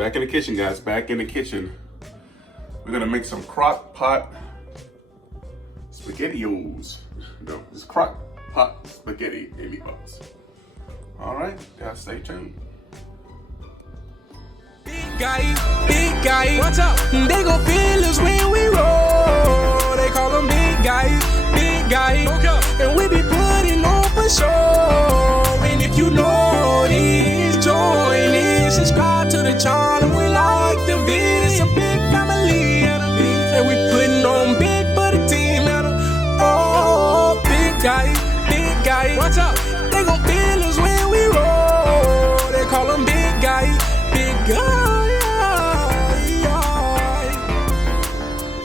Back in the kitchen, guys, back in the kitchen. We're gonna make some crock pot spaghettios. No, it's crock pot spaghetti and meatballs. All right, guys, stay tuned. Big guy, what's up? They gon' feel us when we roll. They call them big guy, okay. And we be putting on for sure. And if you know this, join in, subscribe to the channel. We like the vid, it's a big family, and we putting on big for the team. Oh, big guy, what's up? They gon' feel us when we roll. They call them big guy.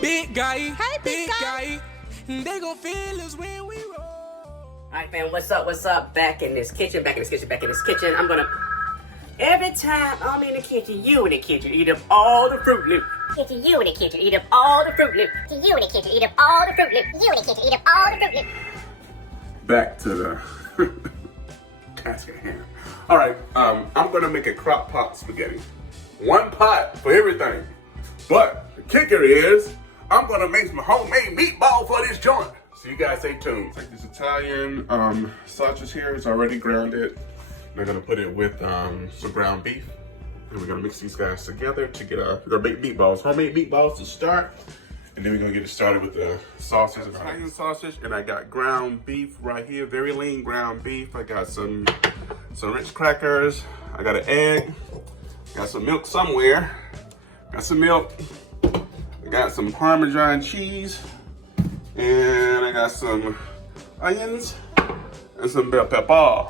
Big guy, hey, big guy. They gon' feel us when we roll. Alright, fam, what's up? Back in this kitchen. I'm gonna. Every time I'm in the kitchen, you in the kitchen, eat up all the Fruit Loops. You in the kitchen, eat up all the Fruit Loops. You in the kitchen, eat up all the Fruit Loops. You in the kitchen, eat up all the Fruit Loops. Back to the task at hand. All right, I'm gonna make a crock pot spaghetti. One pot for everything. But the kicker is, I'm gonna make some homemade meatball for this joint. So you guys stay tuned. Take this Italian sausage here. It's already grounded. We're gonna put it with some ground beef. And we're gonna mix these guys together to get we're gonna make meatballs. Homemade meatballs to start. And then we're gonna get it started with the sausage. Italian sausage, and I got ground beef right here. Very lean ground beef. I got some Ritz Crackers. I got an egg. Got some milk somewhere. Got some milk. I got some Parmesan cheese. And I got some onions and some bell pepper.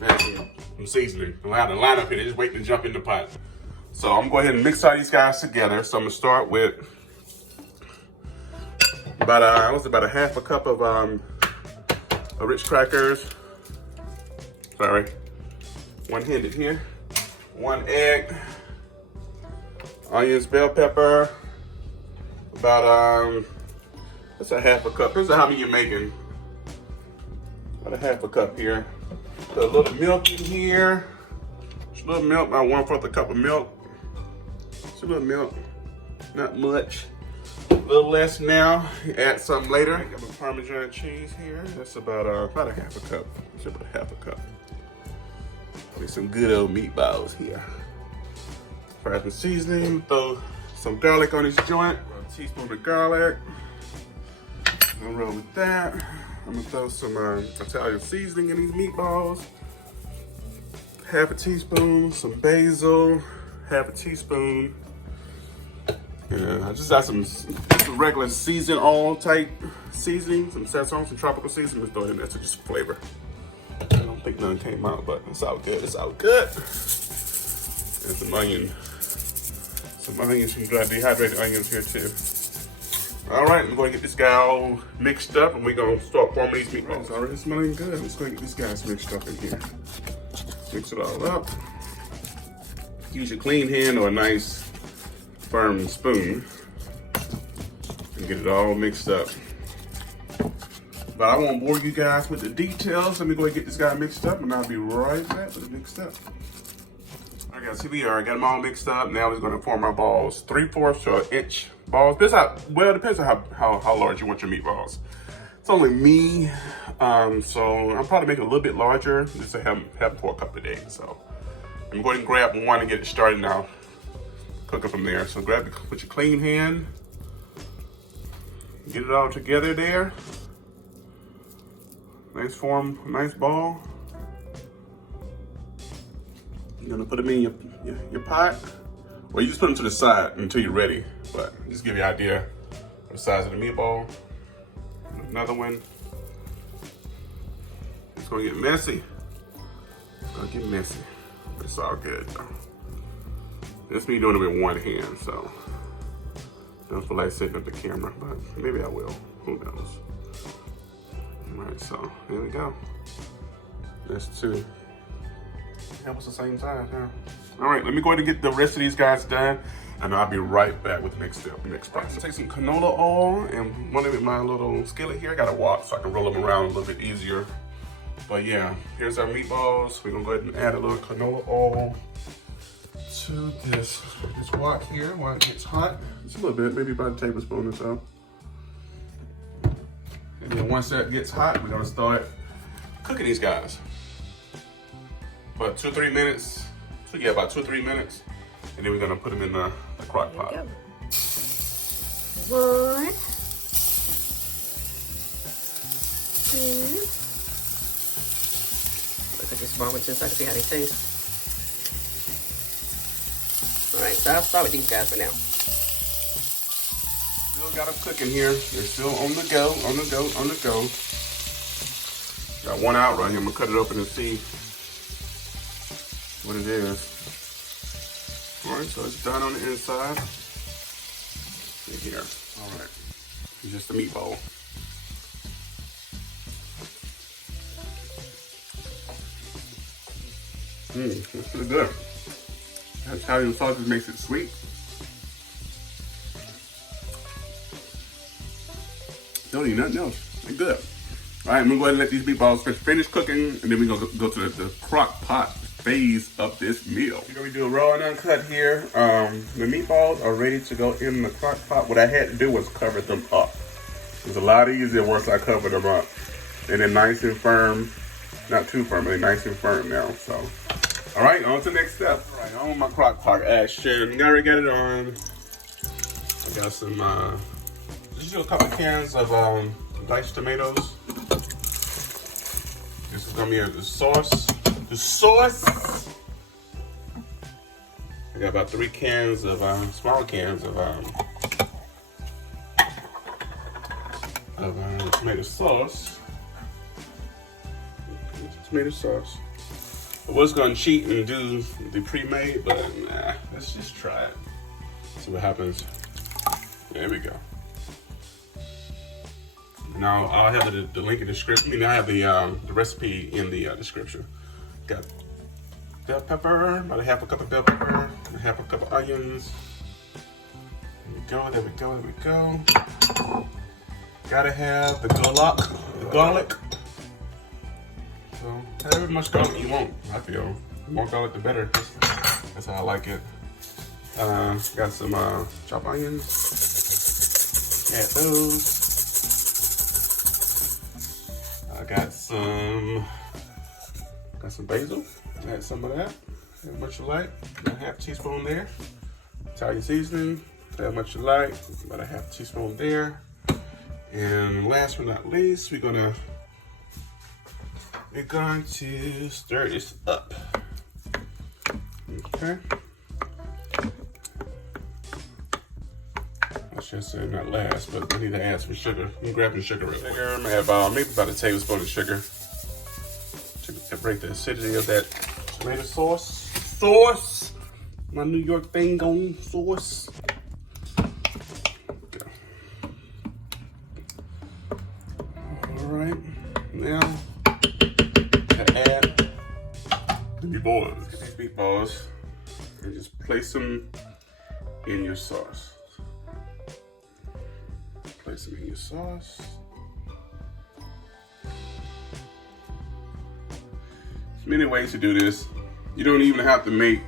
And some seasoning. I have to line up here, just waiting to jump in the pot. So I'm gonna go ahead and mix all these guys together. So I'm gonna start with about a half a cup of Ritz Crackers. Sorry, one-handed here. 1 egg, onions, bell pepper. About that's a half a cup. Depends on how many you're making. About a half a cup here. Put a little milk in here. Just a little milk, about 1/4 cup of milk. Just a little milk, not much. A little less now. Add some later. I got my Parmesan cheese here. That's about a half a cup. It's about a half a cup. With some good old meatballs here. Fry some seasoning. Throw some garlic on this joint. 1 teaspoon of garlic. I'm gonna roll with that. I'm gonna throw some Italian seasoning in these meatballs. Half a teaspoon. Some basil. Half a teaspoon. Yeah, I just got some regular season all type seasoning, some sazon, some tropical seasoning. Just throw it in there to just flavor. I don't think none came out, but it's all good. It's all good. And some onions, some dry dehydrated onions here too. All right, I'm going to get this guy all mixed up, and we're gonna start forming these meatballs. It's already smelling good. Let's go get these guys mixed up in here. Mix it all up. Use your clean hand or a nice firm spoon and get it all mixed up. But I won't bore you guys with the details. Let me go ahead and get this guy mixed up, and I'll be right back with it mixed up. All right, guys, here we are. I got them all mixed up. Now we're going to form our balls. 3/4 to 1 inch balls. It depends on how large you want your meatballs. It's only me, so I'm probably making it a little bit larger just to have them for a couple of days. So I'm going to grab one and get it started now. Cook it from there. So put your clean hand, get it all together there. Nice form, nice ball. You're gonna put them in your pot, or you just put them to the side until you're ready. But just give you an idea of the size of the meatball. Another one. It's gonna get messy. It's gonna get messy. It's all good though. That's me doing it with one hand, so don't feel like setting up the camera, but maybe I will. Who knows? All right, so here we go. That's 2. That was the same size, huh? All right, let me go ahead and get the rest of these guys done, and I'll be right back with the next step, next process. Take some canola oil and run it with my little skillet here. I got a wok so I can roll them around a little bit easier. But yeah, here's our meatballs. We're gonna go ahead and add a little canola oil to this wok here while it gets hot. Just a little bit, maybe about a tablespoon or so. And then once that gets hot, we're gonna start cooking these guys. About 2 or 3 minutes. So yeah, about 2 or 3 minutes. And then we're gonna put them in the crock pot. There we go. 1, 2. Look at this Barberton so I can see how they taste. Alright, so I'll start with these guys for now. Still got them cooking here. They're still on the go, on the go, on the go. Got one out right here. I'm gonna cut it open and see what it is. Alright, so it's done on the inside. See here. Alright. It's just a meatball. That's pretty good. That Italian sausage makes it sweet. Don't need nothing else. They're good. All right, I'm gonna go ahead and let these meatballs finish cooking, and then we're gonna go to the crock pot phase of this meal. We're gonna do a raw and uncut here. The meatballs are ready to go in the crock pot. What I had to do was cover them up. It was a lot easier once I covered them up. And they're nice and firm. Not too firm, but they're nice and firm now, so. All right, on to the next step. All right, on my crock pot action. I already got it on. I got some, just a couple cans of diced tomatoes. This is gonna be the sauce. The sauce. I got about 3 cans of, small cans of tomato sauce. Tomato sauce. I was gonna cheat and do the pre-made, but nah, let's just try it. See what happens. There we go. Now I'll have the link in the description. I mean, I have the recipe in the description. Got bell pepper, about a half a cup of bell pepper, and a half a cup of onions. There we go, there we go, there we go. Gotta have the garlic. So, however much garlic you want, I feel. The more garlic, the better. That's how I like it. Got some chopped onions. Add those. I got some basil. Add some of that. How much you like. About a half teaspoon there. Italian seasoning. How much you like. About a half teaspoon there. And last but not least, we're going to stir this up. Okay. I should say not last, but I need to add some sugar. I'm grabbing the sugar real quick. I'm gonna add maybe about a tablespoon of sugar to break the acidity of that tomato sauce. My New York thing on sauce. Okay. All right, now to add the meatballs. Get these meatballs and just place them in your sauce. Place them in your sauce. There's many ways to do this. You don't even have to make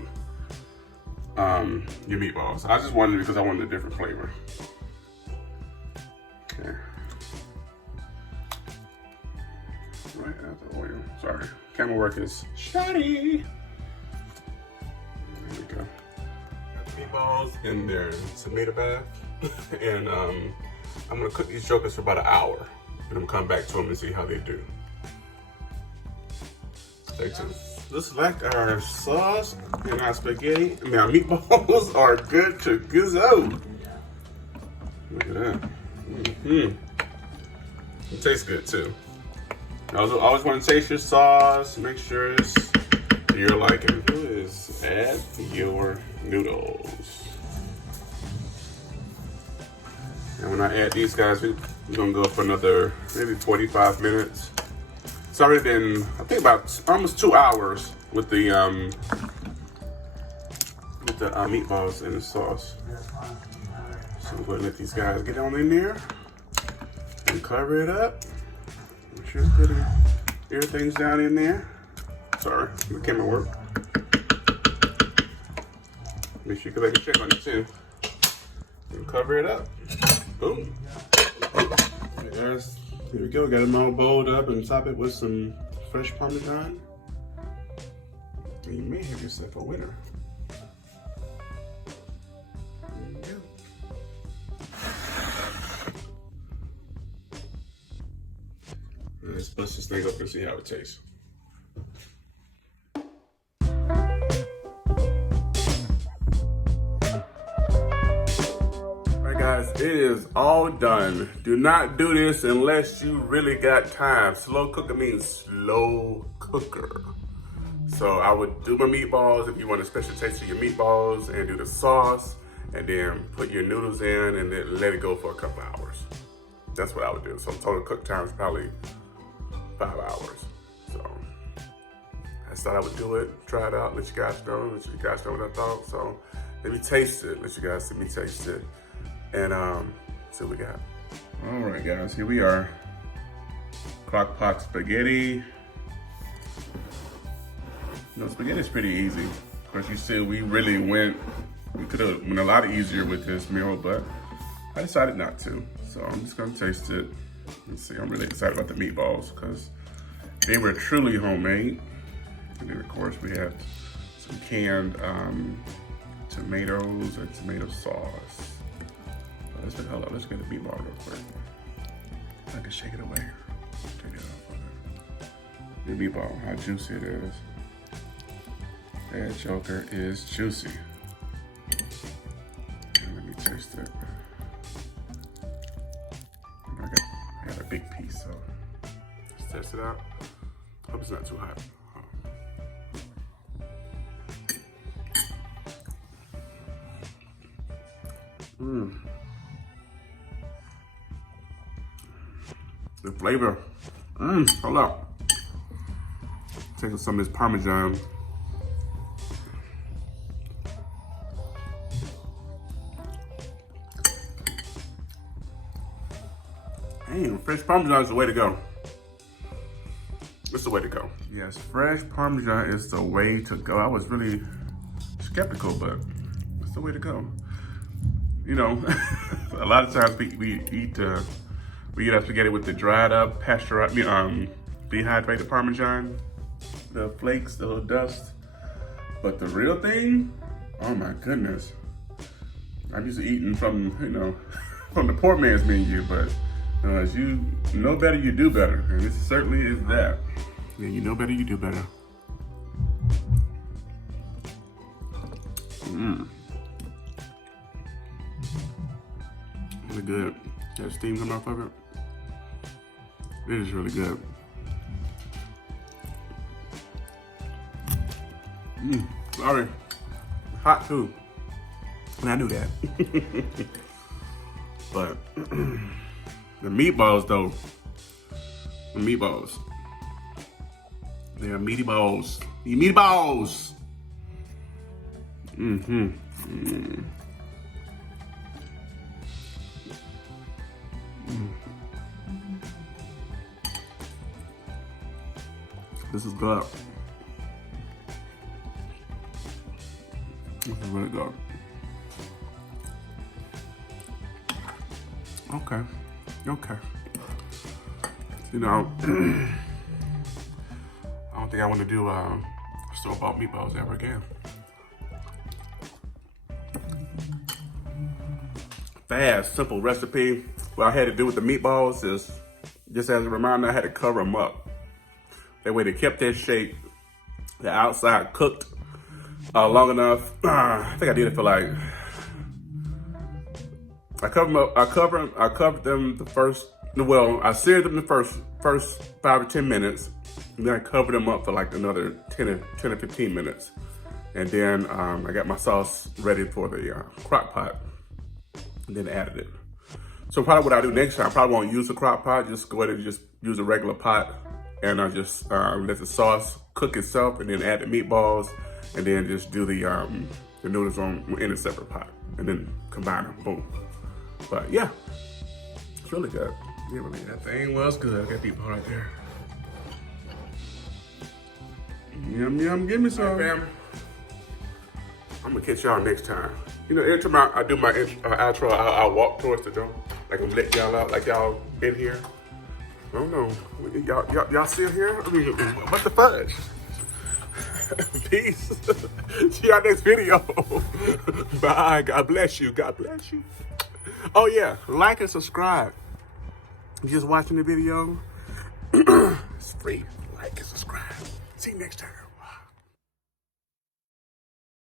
your meatballs. I just wanted it because I wanted a different flavor. Okay. Right out the oil. Sorry, camera work is shoddy. There we go. Got the meatballs in their tomato bath, and I'm gonna cook these jokers for about an hour, and I'm gonna come back to them and see how they do. Stay tuned. Looks like our sauce and our spaghetti, I mean our meatballs are good to go. Look at that. It tastes good too. I always want to taste your sauce, make sure it's you're liking. Is add your noodles. And when I add these guys, we're gonna go for another maybe 45 minutes. It's already been, I think, about almost 2 hours with the meatballs and the sauce. So we're gonna let these guys get on in there and cover it up. Make sure everything's down in there. Sorry, the camera work. Make sure you can check on it too. And cover it up. Boom. There's, here we go. Got them all bowled up and top it with some fresh Parmesan. And you may have yourself a winner. There you go. Let's bust this thing up and see how it tastes. Alright guys, it is all done. Do not do this unless you really got time. Slow cooker means slow cooker. So I would do my meatballs if you want a special taste of your meatballs, and do the sauce, and then put your noodles in and then let it go for a couple hours. That's what I would do. So total cook time is probably 5 hours. So I just thought I would do it, try it out, let you guys know what I thought. So let me taste it, let you guys see me taste it, and see what we got. All right guys, here we are. Crock Pot Spaghetti. You know, spaghetti is pretty easy. Of course, you see we could have went a lot easier with this meal, but I decided not to. So I'm just gonna taste it. Let's see, I'm really excited about the meatballs because they were truly homemade. And then of course we have some canned tomatoes and tomato sauce. Hold on, let's get the meatball real quick. I can shake it away. Take it off of it. The meatball, how juicy it is. That joker is juicy. Let me taste it. I got a big piece, so let's test it out. Hope it's not too hot. The flavor. Hold up. Taking some of this Parmesan. Damn, fresh Parmesan is the way to go. It's the way to go. Yes, fresh Parmesan is the way to go. I was really skeptical, but it's the way to go. You know, a lot of times we eat our spaghetti with the dried up, dehydrated Parmesan, the flakes, the little dust. But the real thing, oh my goodness. I'm used to eating from, from the poor man's menu, but as you know better, you do better. And this certainly is that. Yeah, you know better, you do better. Really good. That steam coming off of it. It is really good. Sorry. Hot too. And I knew that. But the meatballs though. The meatballs. They are meaty balls. The meatballs. This is good. This is really good. Okay. I don't think I want to do store-bought meatballs ever again. Fast, simple recipe. What I had to do with the meatballs is, just as a reminder, I had to cover them up. That way they kept their shape. The outside cooked long enough. I think I did it for like, I covered them the first, I seared them the first 5 or 10 minutes. And then I covered them up for like another 10 or 15 minutes. And then I got my sauce ready for the crock pot. And then added it. So probably what I do next time, I probably won't use the crock pot, just go ahead and just use a regular pot. And I just let the sauce cook itself, and then add the meatballs, and then just do the noodles in a separate pot, and then combine them, boom. But yeah, it's really good. Yeah, really, that thing was good. I got people right there. Yum, yum, give me some. Right, fam. I'm gonna catch y'all next time. You know, every time I do my outro, I walk towards the door. Like I'm letting y'all out, like y'all in here. I don't know. Y'all still here? I mean, what the fudge? Peace. See y'all next video. Bye. God bless you. God bless you. Oh yeah, like and subscribe. You just watching the video? It's free. Like and subscribe. See you next time.